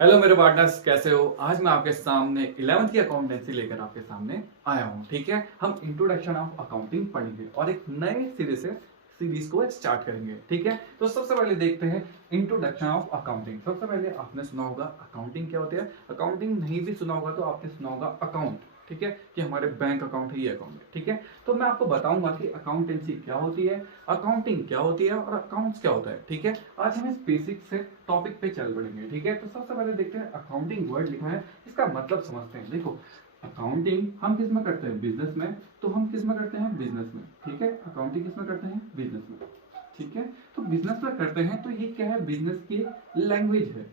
Hello मेरे partners, कैसे हो? आज मैं आपके सामने 11th की अकाउंटेंसी लेकर आपके सामने आया हूँ। ठीक है, हम इंट्रोडक्शन ऑफ अकाउंटिंग पढ़ेंगे और एक नए सिरे से सीरीज को स्टार्ट करेंगे। ठीक है, तो सबसे पहले देखते हैं इंट्रोडक्शन ऑफ अकाउंटिंग। सबसे पहले आपने सुना होगा अकाउंटिंग क्या होती है। अकाउंटिंग नहीं भी सुना होगा तो आपने सुना होगा अकाउंट। ठीक है, कि हमारे बैंक अकाउंट है, ये अकाउंट है। ठीक है, तो मैं आपको बताऊंगा कि अकाउंटेंसी क्या होती है, अकाउंटिंग क्या होती है और अकाउंट्स क्या होता है। ठीक है, आज हम इस बेसिक से टॉपिक पे चल पड़ेंगे। ठीक है, तो सबसे पहले देखते हैं अकाउंटिंग वर्ड लिखा है, इसका मतलब समझते हैं। देखो, अकाउंटिंग हम किस में करते हैं? बिजनेस में। तो हम किस में करते हैं? बिजनेस में। ठीक है, अकाउंटिंग किस में करते हैं? बिजनेस में। ठीक है, तो बिजनेस में करते हैं तो ये क्या है? बिजनेस की लैंग्वेज है।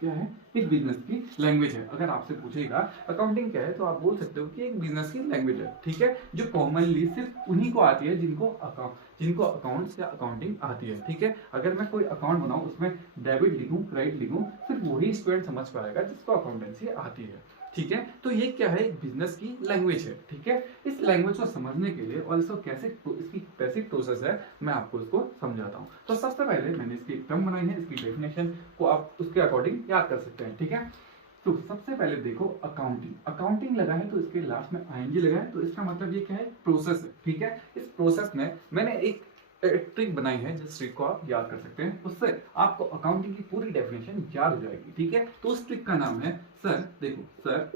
क्या है? एक बिजनेस की लैंग्वेज है। अगर आपसे पूछेगा अकाउंटिंग क्या है, तो आप बोल सकते हो कि एक बिजनेस की लैंग्वेज है। ठीक है, जो कॉमनली सिर्फ उन्हीं को आती है जिनको अकाउंट्स या अकाउंटिंग आती है। ठीक है, अगर मैं कोई अकाउंट बनाऊं, उसमें डेबिट लिखूं, क्रेडिट लिखूं, सिर्फ वही स्टूडेंट समझ पाएगा जिसको अकाउंटेंसी आती है। ठीक है, तो ये क्या है? एक बिजनेस की लैंग्वेज है। ठीक है, इस लैंग्वेज को समझने के लिए और इसको कैसे इसकी बेसिक प्रोसेस है, मैं आपको इसको समझाता हूँ। तो सबसे पहले मैंने इसकी टर्म बनाई है, इसकी डेफिनेशन को आप उसके अकॉर्डिंग याद कर सकते हैं। ठीक है, तो सबसे पहले देखो, अकाउंटिंग अकाउंटिंग लगा है तो इसके लास्ट में आईएनजी लगा है, तो इसका मतलब ये क्या है? प्रोसेस है। ठीक है, इस प्रोसेस में मैंने एक ट्रिक बनाई है, जिस ट्रिक को आप याद कर सकते हैं, उससे आपको अकाउंटिंग की पूरी डेफिनेशन याद हो जाएगी। ठीक है, तो उस ट्रिक का नाम है सर। देखो सर,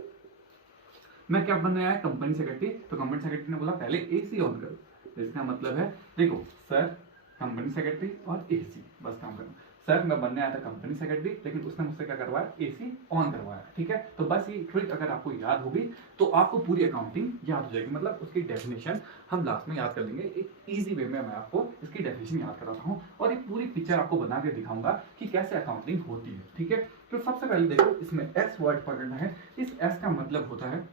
मैं क्या बनने आया? Company secretary. तो कंपनी सेक्रेटरी ने बोला पहले एसी ऑन करो, तो इसका मतलब है, देखो सर, कंपनी सेक्रेटरी और एसी, बस काम करो। सर, मैं बनने आया था कंपनी सेक्रेटरी, लेकिन उसने मुझसे क्या करवाया? एसी ऑन करवाया। ठीक है, तो बस ये ट्रिक अगर आपको याद होगी तो आपको पूरी अकाउंटिंग याद हो जाएगी। मतलब उसकी डेफिनेशन हम लास्ट में याद कर लेंगे। एक इजी वे में मैं आपको इसकी डेफिनेशन याद कराता हूँ और एक पूरी पिक्चर आपको बना के दिखाऊंगा कि कैसे अकाउंटिंग होती है। ठीक है, तो सबसे पहले देखो, इसमें एस वर्ड पकड़ना है। इस एस का मतलब होता है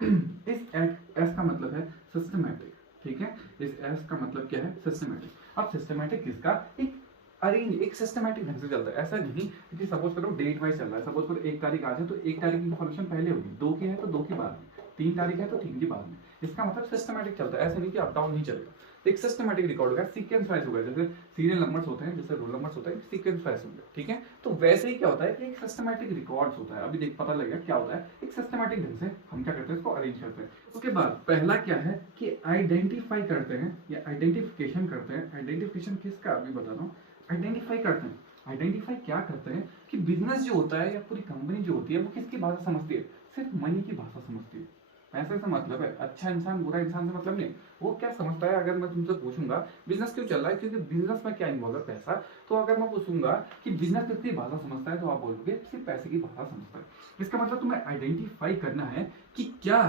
इस एस का मतलब है सिस्टमैटिक। ठीक है, इस एस का मतलब क्या है? सिस्टमैटिक। अब सिस्टमैटिक किसका? एक अरेंज, एक सिस्टमैटिक ढंग से चलता है। ऐसा नहीं कि सपोज करो डेट वाइज चल रहा है, सपोज करो 1 तारीख आज है तो 1 तारीख की इन्फॉर्मेशन पहले होगी, 2 की है तो 2 की बाद में, 3 तारीख है तो 3 की बाद में। इसका मतलब सिस्टमैटिक चलता है, ऐसा नहीं कि अप डाउन नहीं चलेगा। तो एक सिस्टमैटिक रिकॉर्ड होगा, सीक्वेंस वाइज होगा। जैसे सीरियल नंबर्स होते हैं, जैसे रोल नंबर्स होता है, सीक्वेंस वाइज होंगे। ठीक है, तो वैसे ही क्या होता है कि एक सिस्टमैटिक रिकॉर्ड्स होता है। अभी देख पता लगेगा क्या होता है। एक सिस्टमैटिक ढंग से हम क्या करते हैं? इसको अरेंज करते हैं। उसके बाद पहला क्या है कि आइडेंटिफाई करते हैं या आइडेंटिफिकेशन करते हैं। आइडेंटिफिकेशन किसका? अभी बताता हूँ। आइडेंटिफाई करते हैं। आइडेंटिफाई क्या करते हैं कि बिजनेस जो होता है या पूरी कंपनी जो होती है वो किसकी भाषा समझती है? सिर्फ मनी की भाषा समझती है। पैसे से मतलब है, अच्छा इंसान बुरा इंसान से मतलब नहीं। वो क्या समझता है? अगर मैं तुमसे पूछूंगा बिजनेस क्यों चल रहा है, क्योंकि बिजनेस में क्या इन्वॉल्व है? पैसा। तो अगर मैं पूछूंगा कि बिजनेस किसकी भाषा समझता है, तो आप बोलोगे सिर्फ पैसे की भाषा समझता है। इसका मतलब तुम्हें आइडेंटिफाई करना है कि क्या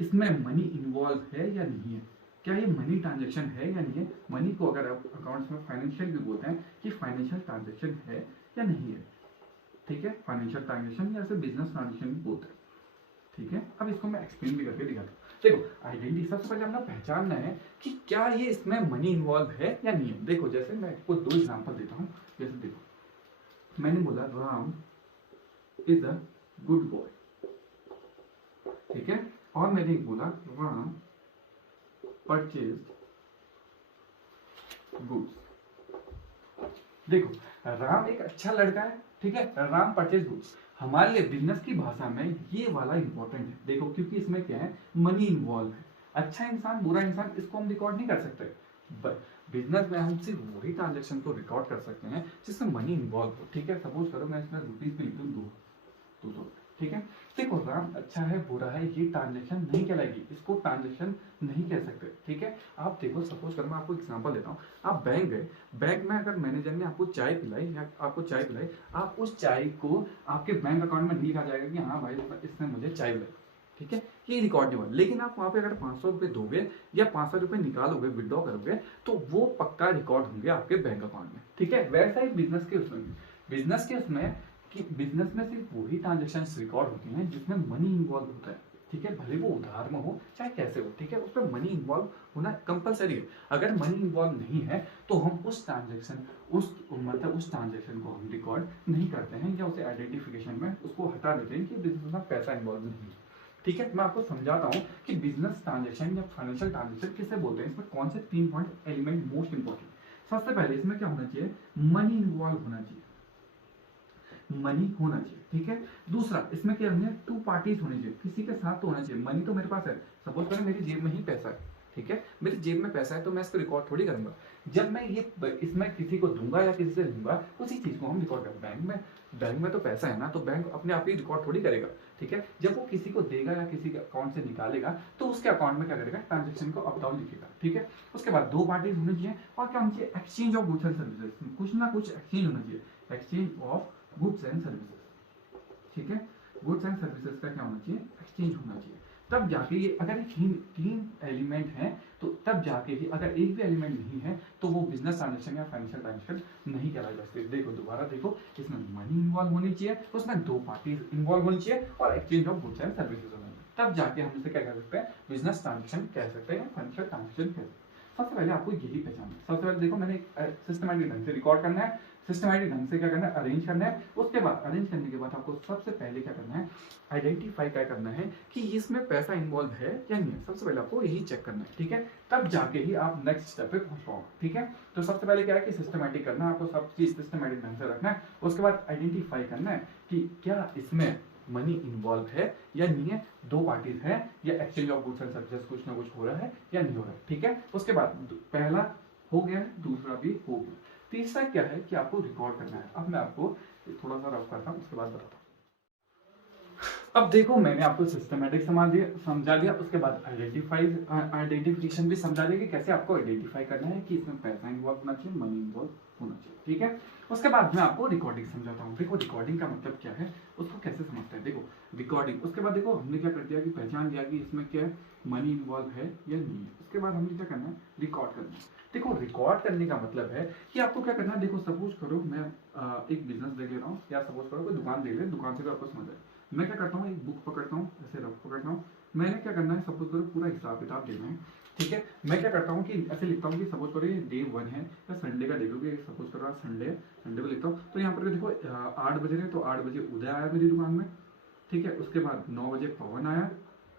इसमें मनी इन्वॉल्व है या नहीं है। क्या ये मनी ट्रांजेक्शन है या नहीं है। मनी को अगर आप अकाउंट्स में फाइनेंशियल भी बोलते हैं कि फाइनेंशियल ट्रांजेक्शन है या नहीं है। ठीक है, फाइनेंशियल ट्रांजेक्शन या फिर बिजनेस ट्रांजेक्शन भी बोलते हैं। ठीक है, अब इसको मैं एक्सप्लेन भी करके दिखाता हूँ। देखो, आइडेंटिटी सबसे पहले हमने पहचानना है कि क्या ये इसमें मनी इन्वॉल्व है या नहीं है। देखो, जैसे मैं आपको 2 एग्जांपल देता हूँ। जैसे देखो, मैंने बोला Ram is a good boy. ठीक है, और मैंने बोला राम परचेज गुड्स। देखो, राम एक अच्छा लड़का है। ठीक है, राम परचेज गुड्स। हमारे लिए बिजनेस की भाषा में ये वाला इंपॉर्टेंट है। देखो, क्योंकि इसमें क्या है? मनी इन्वॉल्व है। अच्छा इंसान बुरा इंसान इसको हम रिकॉर्ड नहीं कर सकते। बिजनेस में हम सिर्फ वही ट्रांजेक्शन को रिकॉर्ड कर सकते हैं जिसमें मनी इन्वॉल्व हो। ठीक है, सपोज करो मैं इसमें रुपीज में लिख दूं 200। ठीक है, देखो, राम अच्छा है बुरा है ये ट्रांजेक्शन नहीं कहलाएगी, इसको ट्रांजेक्शन नहीं कह सकते। ठीक है, आप देखो, सपोज करो मैं आपको एग्जांपल देता हूँ। आप बैंक गए, बैंक में अगर मैनेजर ने आपको चाय पिलाई या आपको चाय पिलाई, आप उस चाय को आपके बैंक अकाउंट में नहीं लिखा जाएगा कि हाँ भाई इसने मुझे चाय पिलाई। ठीक है, ये रिकॉर्ड नहीं हुआ। लेकिन आप वहां पे अगर 500 रुपए दोगे या 500 रुपए निकालोगे, विड्रॉ करोगे, तो वो पक्का रिकॉर्ड होंगे आपके बैंक अकाउंट में। ठीक है, वैसा ही बिजनेस के उसमें भी। बिजनेस के उसमें कि बिजनेस में सिर्फ वही ट्रांजेक्शन रिकॉर्ड होती हैं जिसमें मनी इन्वॉल्व होता है। ठीक है, भले वो उधार में हो चाहे कैसे हो। ठीक है, उसमें मनी इन्वॉल्व होना कंपलसरी है। अगर मनी इन्वॉल्व नहीं है तो हम उस ट्रांजेक्शन उस ट्रांजेक्शन को हम रिकॉर्ड नहीं करते हैं या उसे आइडेंटिफिकेशन में उसको हटा देते हैं कि बिजनेस में पैसा इन्वॉल्व नहीं है। ठीक है, मैं आपको समझाता हूँ कि बिजनेस ट्रांजेक्शन या फाइनेंशियल ट्रांजेक्शन किसे बोलते हैं। इसमें कौन से 3 पॉइंट एलिमेंट मोस्ट इंपॉर्टेंट। सबसे पहले इसमें क्या होना चाहिए? मनी इन्वॉल्व होना चाहिए। मनी होना चाहिए, ठीक है। दूसरा इसमें क्या होना है, टू पार्टीज होनी चाहिए, किसी के साथ तो होना चाहिए। मनी तो मेरे पास है, सपोज करें मेरी जेब में ही पैसा है, ठीक है, मेरी जेब में पैसा है तो मैं इसको रिकॉर्ड थोड़ी करूंगा। जब मैं ये इसमें किसी को दूंगा या किसी से लूंगा, उसी चीज को हम रिकॉर्ड करेंगे। बैंक में तो पैसा है ना, तो बैंक अपने आप ही रिकॉर्ड थोड़ी करेगा, ठीक है। जब वो किसी को देगा या किसी के अकाउंट से निकालेगा तो उसके अकाउंट में क्या करेगा, ट्रांजेक्शन को अप डाउन लिखेगा, ठीक है। उसके बाद दो पार्टीज होनी चाहिए, और क्या होनी चाहिए, exchange of goods and services, कुछ ना कुछ एक्सचेंज होना चाहिए, exchange of goods and services, ठीक है। गुड्स एंड सर्विसेज का क्या होना चाहिए, एक्सचेंज होना चाहिए। तब जाके ये, अगर ये तीन एलिमेंट हैं तो तब जाके ही, अगर एक भी एलिमेंट नहीं है तो वो बिजनेस ट्रांजेक्शन या फाइनेंशियल ट्रांजेक्शन नहीं कहलाया जा सकते। देखो दोबारा देखो, इसमें मनी इन्वॉल्व होनी चाहिए, उसमें दो पार्टीज इन्वॉल्व होनी चाहिए, और exchange of goods and services होना चाहिए, तब जाके हम इसे क्या कह सकते हैं, बिजनेस ट्रांजेक्शन कह सकते हैं, फाइनेंशियल ट्रांजेक्शन कह सकते हैं। सबसे पहले आपको यही पहचानना है। सबसे पहले देखो, मैंने सिस्टमैटिक ढंग से रिकॉर्ड करना है, सिस्टमैटिक ढंग से क्या करना है, अरेंज करना है। उसके बाद अरेंज करने के बाद आपको सबसे पहले क्या करना है, आइडेंटिफाई क्या करना है कि इसमें पैसा इन्वॉल्व है या नहीं है। सबसे पहले आपको यही चेक करना है, ठीक है, तब जाके ही आप नेक्स्ट स्टेप पे पहुंच पाओगे, ठीक है। तो सबसे पहले क्या है कि सिस्टमैटिक करना है, आपको सब चीज सिस्टमैटिक ढंग से रखना है। उसके बाद आइडेंटिफाई करना है कि क्या इसमें मनी इन्वॉल्व है या नहीं है, दो पार्टीज है, या exchange of goods and services कुछ ना कुछ हो रहा है या नहीं हो रहा है, ठीक है। उसके बाद पहला हो गया, दूसरा भी हो गया, तीसरा क्या है कि आपको रिकॉर्ड करना है। अब मैं आपको थोड़ा सा रफ करता हूँ, उसके बाद बताता हूँ। अब देखो, मैंने आपको सिस्टमैटिक समझा दिया, उसके बाद आइडेंटिफिकेशन भी समझा दिया कि कैसे आपको आइडेंटिफाई करना है कि इसमें पैसा इन्वॉल्व होना चाहिए, मनी इन्वॉल्व होना चाहिए, ठीक है। उसके बाद मैं आपको रिकॉर्डिंग समझाता हूँ। देखो रिकॉर्डिंग का मतलब क्या है, उसको कैसे समझते हैं। देखो रिकॉर्डिंग, उसके बाद देखो हमने क्या कर दिया कि पहचान लिया कि इसमें क्या है, मनी इन्वॉल्व है या नहीं है। उसके बाद हमने क्या करना है, रिकॉर्ड करना है। देखो रिकॉर्ड करने का मतलब है कि आपको क्या करना है। देखो सपोज करो मैं एक बिजनेस देख ले रहा हूँ, या सपोज करो कोई दुकान देख ले, दुकान से तो आपको समझ आए, मैं क्या करता हूँ, एक बुक पकड़ता हूँ, ऐसे रफ पकड़ता हूँ, मैंने क्या करना है, सपोज करो पूरा हिसाब किताब देना है, ठीक है। मैं क्या करता हूँ कि ऐसे लिखता हूँ कि सपोज करो ये डे 1 है, या संडे का देख लो कि सपोज करो आज संडे है, संडे को लिखता हूँ। तो यहाँ पर देखो 8 बज रहे हैं, तो 8 बजे उदय आया मेरी दुकान में, ठीक है। उसके बाद 9 बजे पवन आया,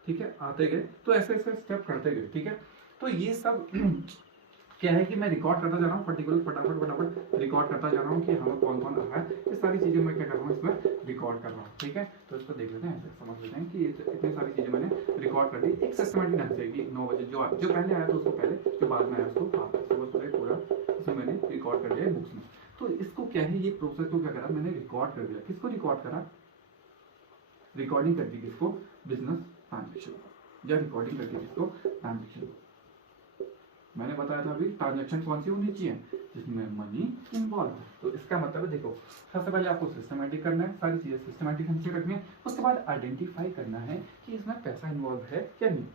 ठीक है, आते गए, तो ऐसे ऐसे स्टेप करते गए, ठीक है। तो ये सब क्या है कि मैं रिकॉर्ड करता जा रहा हूँ, पर्टिकुलर फटाफट रिकॉर्ड करता जा रहा हूँ कि हमें कौन कौन आ रहा है, ये सारी चीजें मैं क्या कर रहा हूँ, इसमें रिकॉर्ड कर रहा हूँ, ठीक है। तो इसको देख लेते हैं, ऐसे समझ लेते हैं कि इतनी सारी चीजें मैंने रिकॉर्ड कर दी एक सिस्टमैटिक ढंग से, कि 9 बजे जो पहले आया था उसको पहले, जो बाद में आया उसको बाद में, समझ पूरा इसमें मैंने रिकॉर्ड कर दिया बुक्स में। तो इसको क्या है, ये प्रोसेस को क्या करा, मैंने रिकॉर्ड कर दिया। किसको रिकॉर्ड करा, रिकॉर्डिंग कर दी, किसको, बिजनेस ट्रांजेक्शन, या रिकॉर्डिंग कर दी किसको, ट्रांजेक्शन। मैंने बताया था अभी ट्रांजैक्शन कौन सी होनी चाहिए, जिसमें मनी इन्वॉल्व है। तो इसका मतलब है, देखो सबसे पहले आपको सिस्टमैटिक करना है, सारी चीजें सिस्टमैटिक ढंग से रखनी है। उसके बाद आइडेंटिफाई करना है कि इसमें पैसा इन्वॉल्व है या नहीं।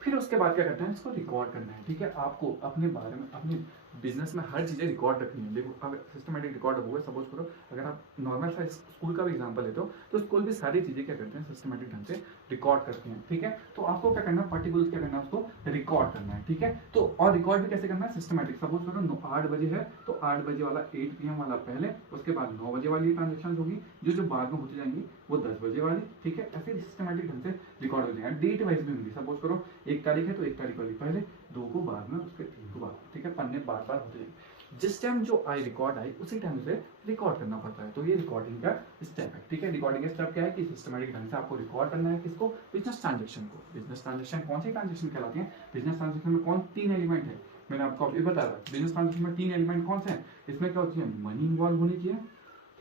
फिर उसके बाद क्या करना है, इसको रिकॉर्ड करना है, ठीक है। आपको अपने बारे में, अपने बिजनेस में हर चीजें रिकॉर्ड रखनी है। देखो अगर सिस्टमैटिक रिकॉर्ड होगा, सपोज करो अगर आप नॉर्मल सा स्कूल का भी एग्जांपल लेते हो, तो स्कूल भी सारी चीजें क्या करते हैं, सिस्टमैटिक ढंग से रिकॉर्ड करते हैं, ठीक है। तो आपको क्या करना है, पर्टिकुलर क्या करना है, उसको रिकॉर्ड करना है, ठीक है। तो और रिकॉर्ड भी कैसे करना है, सिस्टमैटिक। सपोज करो 8 बजे है, तो 8 बजे वाला 8 PM वाला पहले, उसके बाद 9 बजे वाली ट्रांजेक्शन होगी, जो बाद में होती जाएंगी वो 10 बजे वाली, ठीक है। ऐसे सिस्टमैटिक ढंग से रिकॉर्ड हो जाएगा। डेट वाइज भी होंगी, सपोज करो 1 तारीख है तो 1 तारीख वाली पहले, 2 को बाद में, उसके 3 को बाद, ठीक है। पन्ने बार बार होते जाएंगे, जिस टाइम जो आई रिकॉर्ड आई उसी टाइम से रिकॉर्ड करना पड़ता है। तो ये रिकॉर्डिंग का स्टेप है, ठीक है। रिकॉर्डिंग का स्टेप क्या है कि सिस्टमैटिक ढंग से आपको रिकॉर्ड करना है, किसको, बिजनेस ट्रांजेक्शन को। बिजनेस ट्रांजेक्शन कौन सी ट्रांजेक्शन कहलाती है, बिजनेस ट्रांजेक्शन में कौन 3 एलिमेंट है, मैंने आपको अभी बताया था। बिजनेस ट्रांजेक्शन में 3 एलिमेंट कौन से हैं, इसमें क्या होती है, मनी इन्वॉल्व होनी चाहिए,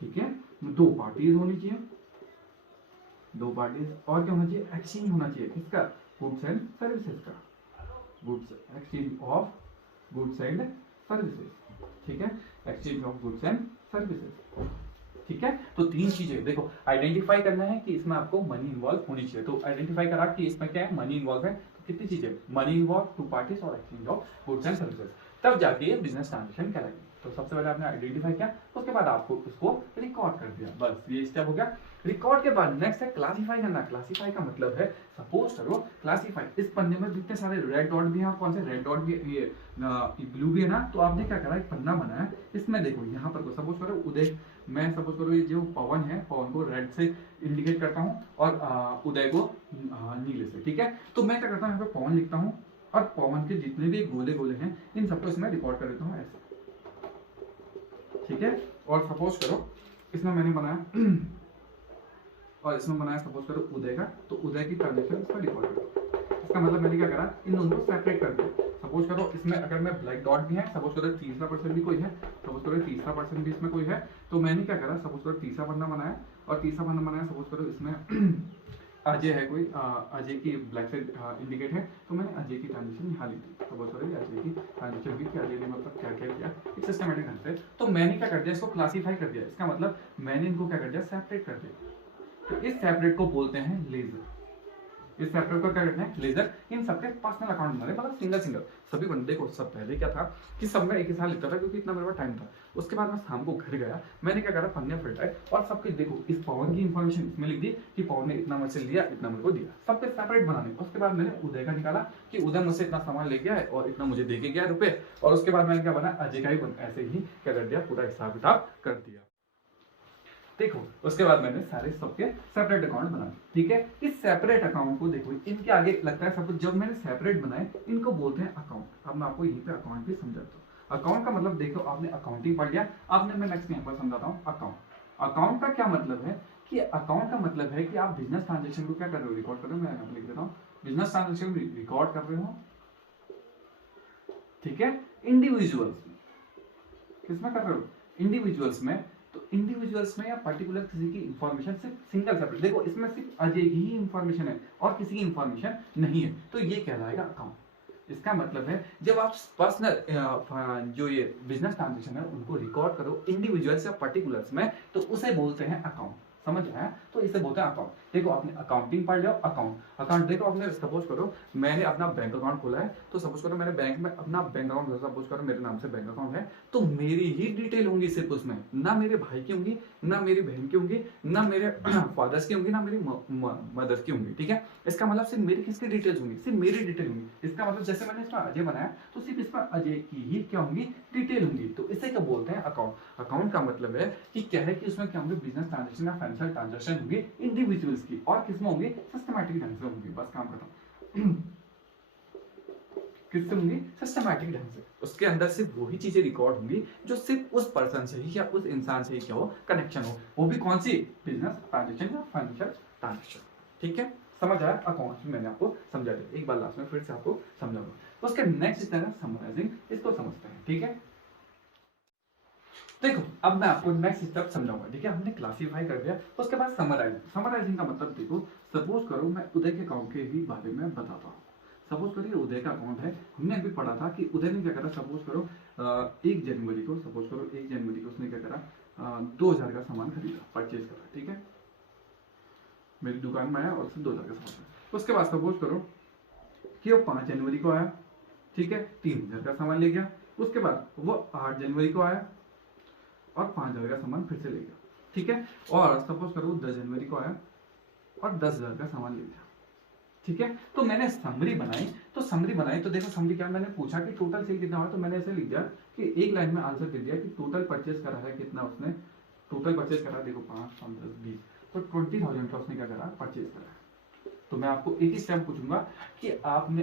ठीक है, 2 पार्टीज होनी चाहिए, 2 पार्टीज, और क्या होना चाहिए, एक्सचेंज होना चाहिए, किसका, गुड्स एंड सर्विसेज का, goods, exchange of goods and services, ठीक है, exchange of goods and services, ठीक है। तो 3 चीजें देखो, आइडेंटिफाई करना है कि इसमें आपको मनी इन्वॉल्व होनी चाहिए। तो आइडेंटिफाई करा कि इसमें क्या है, मनी इन्वॉल्व है, तो कितनी चीजें, मनी इन्वॉल्व, 2 पार्टीज और exchange of goods and services, तब जाके ये बिजनेस ट्रांजेक्शन कहलाएगी। तो सबसे पहले आपने आइडेंटिफाई किया, उसके बाद आपको उसको रिकॉर्ड कर दिया, बस ये स्टेप हो गया। रिकॉर्ड के बाद नेक्स्ट है क्लासिफाई करना। क्लासिफाई का मतलब है, सपोज करो क्लासिफाई, इस पन्ने में जितने सारे रेड डॉट भी हैं, कौन से रेड डॉट भी, ये ब्लू भी है ना, तो आपने क्या करा, एक पन्ना बनाया, इसमें देखो यहाँ पर सपोज करो उदय, मैं सपोज करो ये जो पवन है, पवन को रेड से इंडिकेट करता हूँ, और उदय को नीले से, ठीक है। तो मैं क्या करता हूँ, यहाँ पे पवन लिखता हूँ, और पवन के जितने भी गोले गोले हैं इन सबको इसमें रिकॉर्ड कर देता हूँ ऐसे, ठीक है। और सपोज करो इसमें मैंने बनाया और इसमें बनाया सपोज करो उदय का, तो उदय की ट्रांजेक्शन इसमें रिकॉर्ड करो। इसका मतलब मैंने क्या करा, इन दोनों को सेपरेट कर दिया। सपोज करो इसमें अगर मैं ब्लैक डॉट भी है, सपोज करो तीसरा पर्सन भी कोई है, सपोज करो तीसरा पर्सन भी इसमें कोई है, तो मैंने क्या करा, सपोज करो तीसरा बंदा बनाया और तीसरा बंदा बनाया, सपोज करो इसमें अजय है कोई, अजय की ब्लैक से इंडिकेट है, तो मैंने अजय की ट्रांजेक्शन यहाँ ली थी। सपोज करो अजय की ट्रांजेक्शन भी कि अजय ने मतलब क्या क्या किया एक सिस्टमेटिक ढंग से, तो मैंने क्या कर दिया, इसको क्लासीफाई कर दिया। इसका मतलब मैंने इनको क्या कर दिया, सेपरेट कर दिया। तो इस सेपरेट को बोलते हैं लेजर। इस सेपरेट को क्या कहते हैं, लेजर। इन सबके पर्सनल अकाउंट बना रहे, मतलब सिंगल सिंगल सभी बंदे को। सब पहले क्या था कि सब मैं एक ही साथ लिखता था क्योंकि इतना मेरे पास टाइम था। उसके बाद मैं शाम को घर गया, मैंने क्या करा, पन्ने पलटाए और सबके देखो इस पवन की इंफॉर्मेशन इसमें लिख दी कि पवन ने इतना मुझसे लिया, इतना मेरे को दिया, सबके सेपरेट बनाने। उसके बाद मैंने उदय का निकाला कि उदय मुझसे इतना सामान ले गया है और इतना मुझे दे के गया रुपए, और उसके बाद मैंने क्या बना, अजय का ही ऐसे ही क्या कर दिया, पूरा हिसाब किताब कर दिया। देखो उसके बाद मैंने सारे सबके सेपरेट अकाउंट बनाए, ठीक है। इस सेपरेट अकाउंट को देखो इनके आगे लगता है सब, जब मैंने सेपरेट बनाए इनको बोलते हैं अकाउंट। अब मैं आपको यहीं पे अकाउंट भी समझाता हूँ। अकाउंट का मतलब देखो, आपने अकाउंटिंग पढ़ लिया, आपने, मैं नेक्स्ट यहाँ पर समझाता हूँ अकाउंट। अकाउंट का क्या मतलब है कि अकाउंट का मतलब है कि आप बिजनेस ट्रांजेक्शन को क्या कर रहे हो, रिकॉर्ड कर रहे हो। मैं यहाँ लिख देता हूँ, बिजनेस ट्रांजेक्शन रिकॉर्ड कर रहे हो, ठीक है, इंडिविजुअल्स में। किसमें कर रहे हो, इंडिविजुअल्स में। तो इंडिविजुअल्स में या पर्टिकुलर किसी की इंफॉर्मेशन सिर्फ सिंगल सेपरेट, देखो इसमें सिर्फ अजय की ही इंफॉर्मेशन है और किसी की इंफॉर्मेशन नहीं है, तो ये कहलाएगा अकाउंट। इसका मतलब है जब आप पर्सनल जो ये बिजनेस ट्रांजेक्शन है उनको रिकॉर्ड करो इंडिविजुअल्स या पर्टिकुलर्स में, तो उसे बोलते हैं अकाउंट। समझ आया, तो इसे बोलते हैं अकाउंट। देखो आपने अकाउंटिंग पढ़ लिया, अकाउंट देखो आपने, सपोज करो मैंने अपना बैंक अकाउंट खोला है, तो सपोज करो मैंने बैंक में अपना बैंक अकाउंट, सपोज करो मेरे नाम से बैंक अकाउंट है, तो मेरी ही डिटेल होंगी सिर्फ उसमें, ना मेरे भाई की होंगी, ना मेरी बहन की होंगी, ना मेरे फादर्स की होंगी, ना मेरी मदर्स की होंगी, ठीक है। इसका मतलब सिर्फ मेरी किसकी डिटेल्स होंगी, सिर्फ मेरी डिटेल होंगी। इसका मतलब जैसे मैंने इसमें अजय बनाया तो सिर्फ इसमें अजय की ही क्या होंगी, डिटेल होंगी, तो इसे क्या बोलते हैं अकाउंट। अकाउंट का मतलब है कि क्या है कि उसमें क्या होंगे, बिजनेस ट्रांजेक्शन या फाइनेंशियल ट्रांजेक्शन होंगे इंडिविजुअल्स की, और किसमें होंगे, सिस्टमैटिक ढंग से होंगे। बस काम खत्म। किससे होंगी, सिस्टमैटिक ढंग से। उसके अंदर सिर्फ वही चीजें रिकॉर्ड होंगी जो सिर्फ उस पर्सन से ही या उस इंसान से ही क्या हो, कनेक्शन हो, वो भी कौन सी, बिजनेस ट्रांजेक्शन या फाइनेंशियल ट्रांजेक्शन, ठीक है। समझ आया, अकाउंट मैंने आपको समझा दिया, एक बार लास्ट में फिर से आपको समझाऊंगा। उसके नेक्स्ट है समराइजिंग, इसको समझते हैं, ठीक है। देखो अब मैं आपको नेक्स्ट स्टेप समझाऊंगा, ठीक है। हमने क्लासीफाई कर दिया, उसके बाद समराइजिंग। समराइजिंग का मतलब देखो, सपोज करो मैं उदय के अकाउंट के ही बारे में बताता हूँ। सपोज करो ये उदय का अकाउंट है, हमने अभी पढ़ा था कि उदय ने क्या करा, सपोज करो 1 जनवरी को, सपोज करो 1 जनवरी को उसने क्या करा, 2000 का सामान खरीदा, परचेज करा, ठीक है। मेरी दुकान में आया और उससे 2000 का सामान। उसके बाद सपोज करो कि वो 5 जनवरी को आया, ठीक है, 3000 का सामान ले गया। उसके बाद वो 8 जनवरी को आया और 5000 का सामान फिर से ले गया, ठीक है। और सपोज करो 10 जनवरी को आया और 10,000 का सामान ले गया, ठीक है। तो मैंने समरी बनाई, तो देखो समरी क्या, मैंने पूछा कि टोटल सेल कितना हुआ, तो मैंने ऐसे लिख दिया कि एक लाइन में आंसर दे दिया कि टोटल परचेज करा है कितना उसने, टोटल परचेज करा, देखो 5, 5, 10, 20, तो 20,000 का उसने क्या करा, परचेज करा है। तो मैं आपको एक ही स्टेप पूछूंगा कि आपने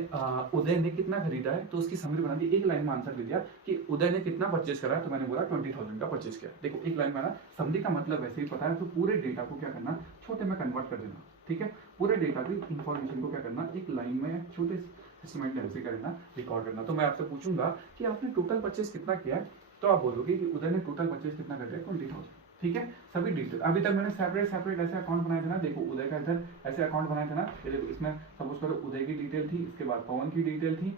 उदय ने कितना खरीदा है, तो उसकी समरी बना दी, एक लाइन में आंसर दे दिया कि उदय ने कितना परचेज करा है, तो मैंने बोला 20,000 का परचेज किया। देखो एक लाइन में आना, समरी का मतलब वैसे ही पता है, तो पूरे डेटा को क्या करना, छोटे में कन्वर्ट कर देना, ठीक है। पूरे डेटा की इंफॉर्मेशन को क्या करना, एक लाइन में छोटे सिस्टमेटिक ढंग से करना, रिकॉर्ड करना। तो मैं आपसे पूछूंगा कि आपने टोटल परचेज कितना किया है, तो आप बोलोगे कि उदय ने टोटल परचेज कितना कर दिया, 20,000, ठीक है। सभी डिटेल अभी तक मैंने सेपरेट ऐसे अकाउंट बनाए थे ना, देखो उदय का इधर ऐसे अकाउंट बनाए थे ना, ये देखो इसमें सपोज करो उदय की डिटेल थी, इसके बाद पवन की डिटेल थी,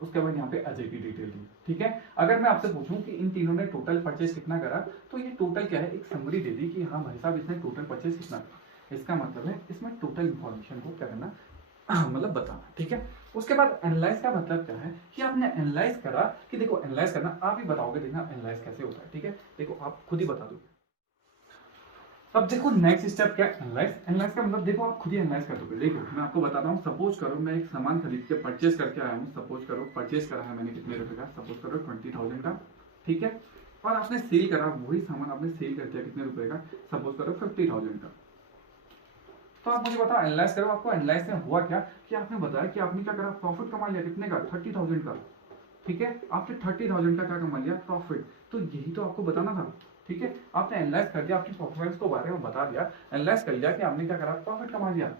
उसके बाद यहाँ पे अजय की डिटेल थी, ठीक है। अगर मैं आपसे पूछूं कि इन तीनों ने टोटल परचेज कितना करा, तो ये टोटल क्या है, एक समरी दे दी कि हाँ भाई साहब इसने टोटल परचेज कितना करा। इसका मतलब है इसमें टोटल इंफॉर्मेशन को क्या करना, मतलब बताना, ठीक है। उसके बाद एनालाइज का मतलब क्या है कि आपने एनालाइज करा, कि देखो एनालाइज करना आप ही बताओगे, देखना एनालाइज कैसे होता है, ठीक है। देखो आप खुद ही बता दोगे। अब देखो नेक्स्ट स्टेप क्या है, एनालाइज का मतलब देखो आप खुद ही एनालाइज कर दोगे। देखो मैं आपको बताता हूँ, सपोज करो मैं एक सामान खरीद के परचेज करके आया हूँ, सपोज करो परचेज करा है मैंने कितने रुपए का, सपोज करो 20,000 का, ठीक है। और आपने सेल करा, वही सामान आपने सेल कर दिया कितने रुपए का, सपोज करो 50,000 का। तो आप मुझे बताओ एनालाइज करो, आपको एनालाइज में हुआ क्या कि आपने बताया कि आपने क्या करा, प्रॉफिट कमा लिया कितने का, 30,000 का, ठीक है। आपने 30,000 का क्या कमा लिया, प्रॉफिट। तो यही तो आपको बताना था, ठीक है। आपने एनालाइज कर दिया, आपकी परफॉर्मेंस को बारे में बता दिया, एनालाइज कर लिया कि आपने क्या करा, प्रॉफिट कमा लिया,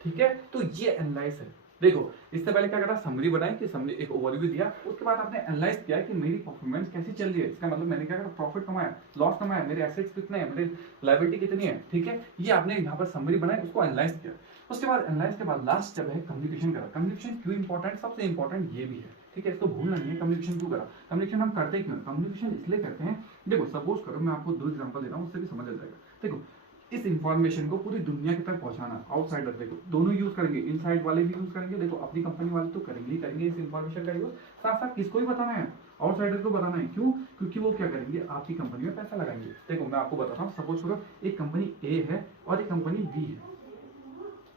ठीक है। तो ये एनालाइज है। देखो इससे पहले क्या करा, समरी बनाई कि समरी एक ओवरव्यू दिया, उसके बाद आपने एनालाइज किया कि मेरी परफॉर्मेंस कैसी चल रही है, इसका मतलब मैंने क्या करा, प्रॉफिट कमाया, लॉस कमाया, मेरे एसेट्स कितने हैं, मेरे लायबिलिटी कितनी है, ठीक है। ये आपने यहाँ पर समरी बनाई, उसको एनालाइज किया। उसके बाद एनालाइज के बाद लास्ट जब है कम्युनिकेशन करा। कम्युनिकेशन क्यों इंपॉर्टेंट, सबसे इंपॉर्टेंट ये भी है, ठीक है, इसको भूलना नहीं है। कम्युनिकेशन क्यों करा, कम्युनिकेशन हम करते क्यों, कम्युनिकेशन इसलिए करते हैं। देखो सपोज करो मैं आपको 2 एग्जांपल दे रहा हूँ, उससे भी समझ आ जाएगा। देखो इस इंफॉर्मेशन को पूरी दुनिया के तक पहुंचाना, आउटसाइडर देखो दोनों यूज करेंगे, इनसाइड वाले भी यूज करेंगे, देखो अपनी कंपनी वाले तो करेंगे ही करेंगे इस इंफॉर्मेशन का यूज, साथ साथ किसको ही बताना है, आउटसाइडर को बताना है। क्यों, क्योंकि वो क्या करेंगे, आपकी कंपनी में पैसा लगाएंगे। देखो मैं आपको बताता हूँ, सपोज करो एक कंपनी ए है और एक कंपनी बी है,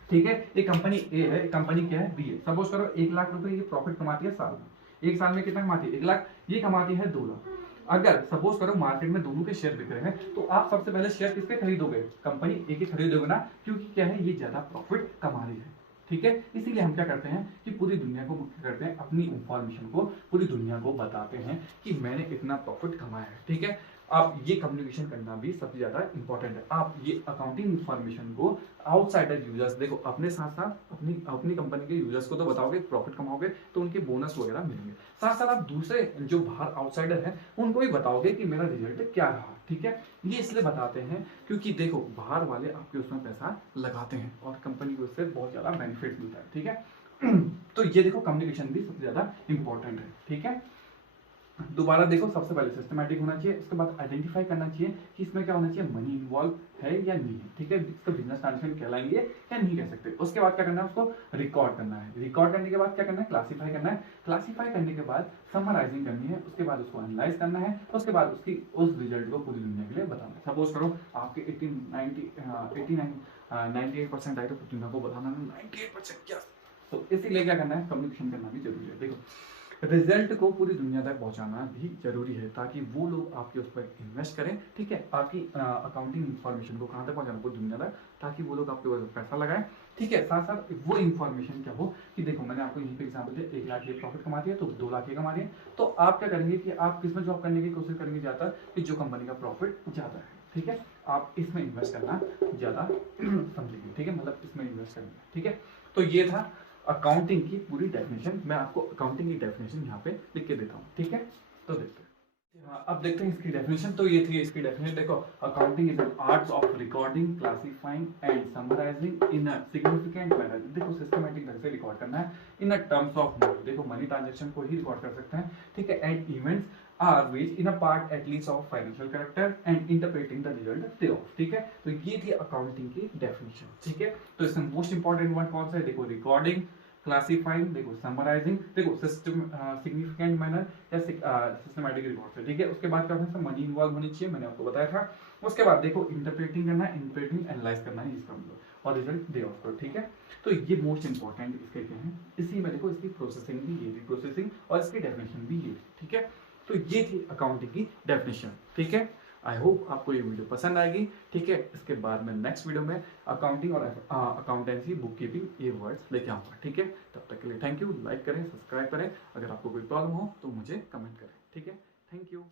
ठीक है। एक कंपनी ए है, एक कंपनी क्या है, बी है। सपोज करो 1 लाख रुपए ये प्रॉफिट कमाती है साल में, एक साल में कितना कमाती है, 1 लाख, ये कमाती है 2 लाख। अगर सपोज करो मार्केट में दोनों के शेयर बिक रहे हैं, तो आप सबसे पहले शेयर किसके खरीदोगे, कंपनी ए के खरीदोगे ना, क्योंकि क्या है, ये ज्यादा प्रॉफिट कमा रही है, ठीक है। इसीलिए हम क्या करते हैं कि पूरी दुनिया को क्या करते हैं, अपनी इंफॉर्मेशन को पूरी दुनिया को बताते हैं कि मैंने इतना प्रॉफिट कमाया है, ठीक है। आप ये कम्युनिकेशन करना भी सबसे ज्यादा इंपॉर्टेंट है। आप ये अकाउंटिंग इंफॉर्मेशन को आउटसाइडर यूजर्स, देखो अपने साथ साथ अपनी कंपनी के यूजर्स को तो बताओगे, प्रॉफिट कमाओगे तो उनके बोनस वगैरह मिलेंगे, साथ साथ आप दूसरे जो बाहर आउटसाइडर हैं उनको भी बताओगे कि मेरा रिजल्ट क्या रहा, ठीक है। ये इसलिए बताते हैं क्योंकि देखो बाहर वाले आपके उसमें पैसा लगाते हैं और कंपनी को उससे बहुत ज्यादा बेनिफिट मिलता है, ठीक है। तो ये देखो कम्युनिकेशन भी सबसे ज्यादा इंपॉर्टेंट है, ठीक है। दोबारा देखो, सबसे पहले सिस्टमैटिक होना चाहिए, उसके बाद आइडेंटिफाई करना चाहिए कि इसमें क्या होना चाहिए, मनी इन्वॉल्व है या नहीं है, ठीक है, इसको बिजनेस ट्रांजेक्शन कहलाएंगे या नहीं कह सकते। उसके बाद क्या करना है, उसको रिकॉर्ड करना है, रिकॉर्ड करने के बाद क्या करना है, क्लासीफाई करना है, क्लासीफाई करने के बाद समराइजिंग करनी है, उसके बाद उसको एनालाइज करना है, उसके बाद उसकी उस रिजल्ट को पूरी दुनिया के लिए बताना है। सपोज करो आपके 98% आए तो दुनिया को बताना है 98% क्या, तो इसीलिए क्या करना है, कम्युनिकेशन करना भी जरूरी है। देखो रिजल्ट को पूरी दुनिया तक पहुंचाना भी जरूरी है, ताकि वो लोग आपके उस पर इन्वेस्ट करें, ठीक है। आपकी अकाउंटिंग इन्फॉर्मेशन को कहाँ तक पहुंचाना, पूरी दुनिया तक, ताकि वो लोग आपके ऊपर पैसा लगाएं, ठीक है। साथ साथ वो इन्फॉर्मेशन क्या हो कि देखो मैंने आपको यहीं पे एग्जांपल दिया, 1 लाख ये प्रॉफिट कमाती है तो 2 लाख ये कमा रही है, तो आप क्या करेंगे कि आप किसमें जॉब करने की कोशिश करेंगे ज्यादा, कि जो कंपनी का प्रॉफिट ज्यादा है, ठीक है, आप इसमें इन्वेस्ट करना ज्यादा समझेंगे, ठीक है, मतलब इसमें इन्वेस्ट करेंगे, ठीक है। तो ये था अकाउंटिंग की पूरी डेफिनेशन। मैं आपको अकाउंटिंग की डेफिनेशन यहाँ पे लिख के देता हूँ, ठीक है। तो देखते हैं, हाँ, अब देखते हैं इसकी डेफिनेशन। तो ये थी इसकी डेफिनेशन, देखो accounting is an arts of recording, classifying and summarizing in a significant manner. देखो सिस्टमैटिक ढंग से रिकॉर्ड करना है in a terms of money, देखो मनी ट्रांजेक्शन को ही रिकॉर्ड कर सकते हैं, ठीक है, and events are which in a part at least of financial character and interpreting the result thereof, ठीक है। तो ये थी अकाउंटिंग की डेफिनेशन, ठीक है। तो इसमें मोस्ट इंपॉर्टेंट वर्ड कौन सा है, देखो रिकॉर्डिंग, क्लासिफाइंग, देखो समराइजिंग, देखो सिस्टम सिग्निफिकेंट मैनर या सिस्टमैटिक रिकॉर्ड से, ठीक है। उसके बाद क्या होता है, मनी इन्वॉल्व होनी चाहिए, मैंने आपको बताया था। उसके बाद देखो इंटरप्रेटिंग करना है, इंटरप्रेटिंग एनालाइज करना है इसका मतलब, और रिजल्ट दे ऑफ करो, ठीक है। तो ये मोस्ट इंपॉर्टेंट इसके क्या है, इसी में देखो इसकी प्रोसेसिंग भी ये थी, प्रोसेसिंग और इसकी डेफिनेशन भी ये थी, ठीक है। तो ये थी अकाउंटिंग की डेफिनेशन, ठीक है। आई होप आपको ये वीडियो पसंद आएगी, ठीक है। इसके बाद में नेक्स्ट वीडियो में अकाउंटिंग और अकाउंटेंसी बुक कीपिंग ये वर्ड्स लेके आऊंगा, ठीक है। तब तक के लिए थैंक यू, लाइक करें, सब्सक्राइब करें, अगर आपको कोई प्रॉब्लम हो तो मुझे कमेंट करें, ठीक है। Thank you.